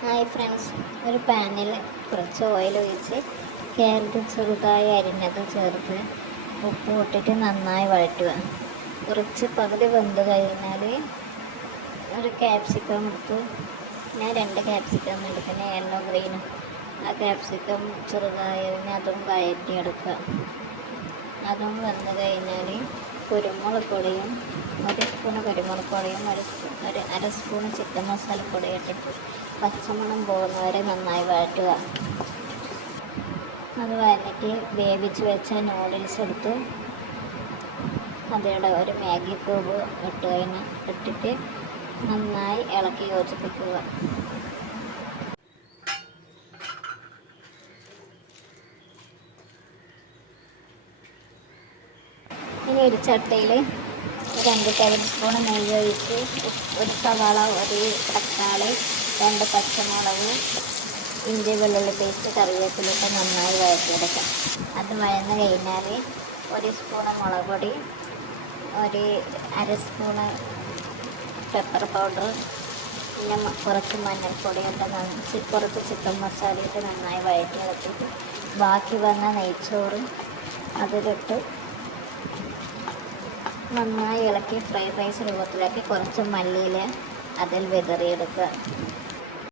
Hi friends ഒരു പാനിൽ കുറച്ച് ഓയിൽ ഒഴിച്ച് ക്യാരറ്റ് ചെറുതായി അരിഞ്ഞത് ചേർത്ത് ഉപ്പ് ഇട്ടിട്ട് നന്നായി വഴറ്റുക. കുറച്ച് പകുതി വെന്ത് കഴിഞ്ഞാൽ ഒരു ക്യാപ്സിക്കം എടുത്തു. ഞാൻ രണ്ട് ക്യാപ്സിക്കം എടുക്കുന്നത് യെല്ലോ ഗ്രീനും ആ ക്യാപ്സിക്കം ചെറുതായി അതും വഴറ്റിയെടുക്കുക അതും വന്ന് കഴിഞ്ഞാൽ കുരുമുളക് പൊടിയും ഒരു സ്പൂണ് കുരുമുളക് പൊടിയും ഒരു ഒരു അര സ്പൂണ് ചിക്കൻ മസാലപ്പൊടി ഇട്ടിട്ട് പച്ചമണം പോകുന്നവരെ നന്നായി വഴറ്റുക. അത് വഴറ്റിട്ട് വേവിച്ച് വെച്ച നൂഡിൽസ് എടുത്ത് അതിലൂടെ ഒരു മാഗി ക്യൂബ് ഇട്ട് ഇട്ടിട്ട് നന്നായി ഇളക്കി യോജിപ്പിക്കുക. ഇനി ഒരു ചട്ടയിൽ രണ്ട് ടേബിൾ സ്പൂൺ നെയ്യ് ഒഴിച്ച് ഒരു സവാള ഒരു തക്കാളി രണ്ട് പച്ചമുളക് ഇഞ്ചി വെള്ളുള്ളി പേസ്റ്റ് കറിവേപ്പിലൊക്കെ നന്നായി വഴറ്റിയെടുക്കാം. അത് വഴന്ന് കഴിഞ്ഞാൽ ഒരു സ്പൂണ് മുളക് പൊടി ഒരു അര സ്പൂണ് പെപ്പർ പൗഡർ പിന്നെ കുറച്ച് മഞ്ഞൾപ്പൊടിയൊക്കെ നന്നായി കുറച്ച് ചിക്കൻ മസാലയൊക്കെ നന്നായി വഴറ്റി ഇളക്കിയിട്ട് ബാക്കി വന്ന നെയ്ച്ചോറ് അതിലിട്ട് നന്നായി ഇളക്കി ഫ്രൈഡ് റൈസ് രൂപത്തിലാക്കി കുറച്ച് മല്ലിയില അതിൽ വിതറിയെടുക്കുക.